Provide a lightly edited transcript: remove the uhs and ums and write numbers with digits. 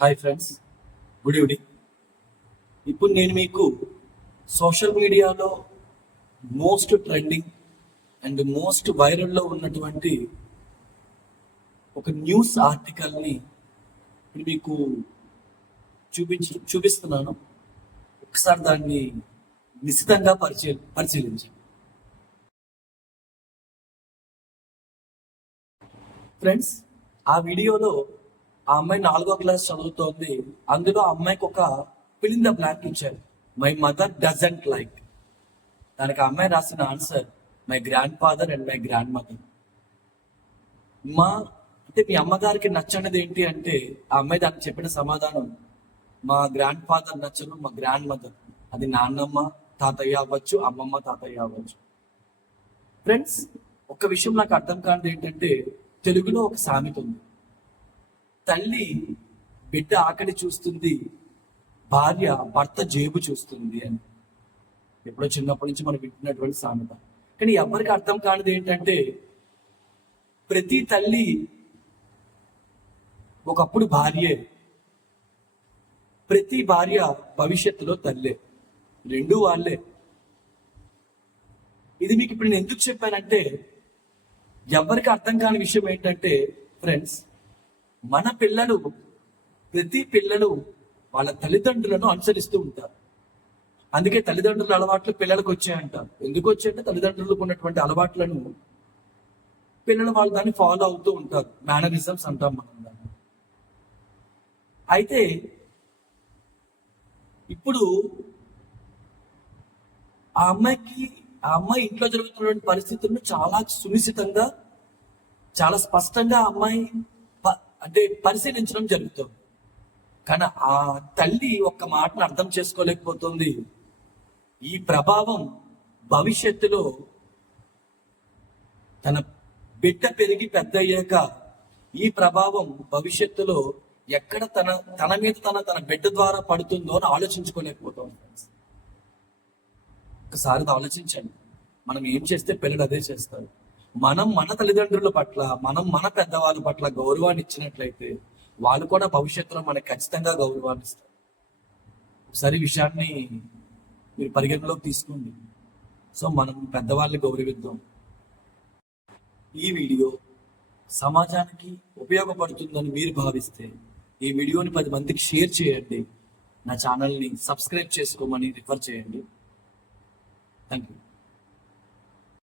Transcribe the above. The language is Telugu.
Hi friends, good evening. ఇప్పుడు నేను మీకు సోషల్ మీడియాలో మోస్ట్ ట్రెండింగ్ అండ్ మోస్ట్ వైరల్లో ఉన్నటువంటి ఒక న్యూస్ ఆర్టికల్ని ఇప్పుడు మీకు చూపిస్తున్నాను. ఒకసారి దాన్ని నిశితంగా పరిశీలించండి. ఫ్రెండ్స్, ఆ వీడియోలో ఆ అమ్మాయి 4వ క్లాస్ చదువుతోంది. అందులో ఆ అమ్మాయికి ఒక ఫిల్ ఇన్ ద బ్లాంక్ ఇచ్చారు, మై మదర్ డజంట్ లైక్. దానికి ఆ అమ్మాయి రాసిన answer, my grand father and my grand mother. మా అంటే మీ అమ్మగారికి నచ్చనిది ఏంటి అంటే, ఆ అమ్మాయి దానికి చెప్పిన సమాధానం, మా గ్రాండ్ ఫాదర్ నచ్చను, మా గ్రాండ్ మదర్. అది నాన్నమ్మ తాతయ్య అవ్వచ్చు, అమ్మమ్మ తాతయ్య అవ్వచ్చు. ఫ్రెండ్స్, ఒక విషయం నాకు అర్థం కానిది ఏంటంటే, తెలుగులో ఒక సామెత ఉంది, తల్లి బిడ్డ ఆకలి చూస్తుంది, భార్య భర్త జేబు చూస్తుంది అని. ఎప్పుడో చిన్నప్పటి నుంచి మనం వింటున్నటువంటి సామెత. కానీ ఎవరికి అర్థం కానిది ఏంటంటే, ప్రతి తల్లి ఒకప్పుడు భార్యే, ప్రతి భార్య భవిష్యత్తులో తల్లే, రెండూ వాళ్ళే. ఇది మీకు ఇప్పుడు నేను ఎందుకు చెప్పానంటే, ఎవరికి అర్థం కాని విషయం ఏంటంటే ఫ్రెండ్స్, మన పిల్లలు, ప్రతి పిల్లలు వాళ్ళ తల్లిదండ్రులను అనుసరిస్తూ ఉంటారు. అందుకే తల్లిదండ్రుల అలవాట్లు పిల్లలకు వచ్చాయంటారు. ఎందుకు వచ్చాయంటే, తల్లిదండ్రులకు ఉన్నటువంటి అలవాట్లను పిల్లలు వాళ్ళు దాన్ని ఫాలో అవుతూ ఉంటారు. మేనరిజమ్స్ అంటాం మనం దాన్ని. అయితే ఇప్పుడు ఆ అమ్మాయి ఇంట్లో జరుగుతున్నటువంటి పరిస్థితులను చాలా సునిశ్చితంగా, చాలా స్పష్టంగా ఆ అమ్మాయి అంటే పరిశీలించడం జరుగుతుంది. కానీ ఆ తల్లి ఒక్క మాటను అర్థం చేసుకోలేకపోతుంది. ఈ ప్రభావం భవిష్యత్తులో తన బిడ్డ పెరిగి పెద్ద అయ్యాక ఈ ప్రభావం భవిష్యత్తులో ఎక్కడ తన మీద తన బిడ్డ ద్వారా పడుతుందో అని ఆలోచించుకోలేకపోతాం. ఒకసారి ఆలోచించండి, మనం ఏం చేస్తే పిల్లలు అదే చేస్తారు. మనం మన తల్లిదండ్రుల పట్ల, మనం మన పెద్దవాళ్ళ పట్ల గౌరవాన్ని ఇచ్చినట్లయితే వాళ్ళు కూడా భవిష్యత్తులో మనకు ఖచ్చితంగా గౌరవాన్ని ఇస్తారు. ఒకసారి విషయాన్ని మీరు పరిగణలోకి తీసుకోండి. సో మనం పెద్దవాళ్ళని గౌరవిద్దాం. ఈ వీడియో సమాజానికి ఉపయోగపడుతుందని మీరు భావిస్తే ఈ వీడియోని 10 మందికి షేర్ చేయండి. నా ఛానల్ని సబ్స్క్రైబ్ చేసుకోమని రిఫర్ చేయండి. Thank you.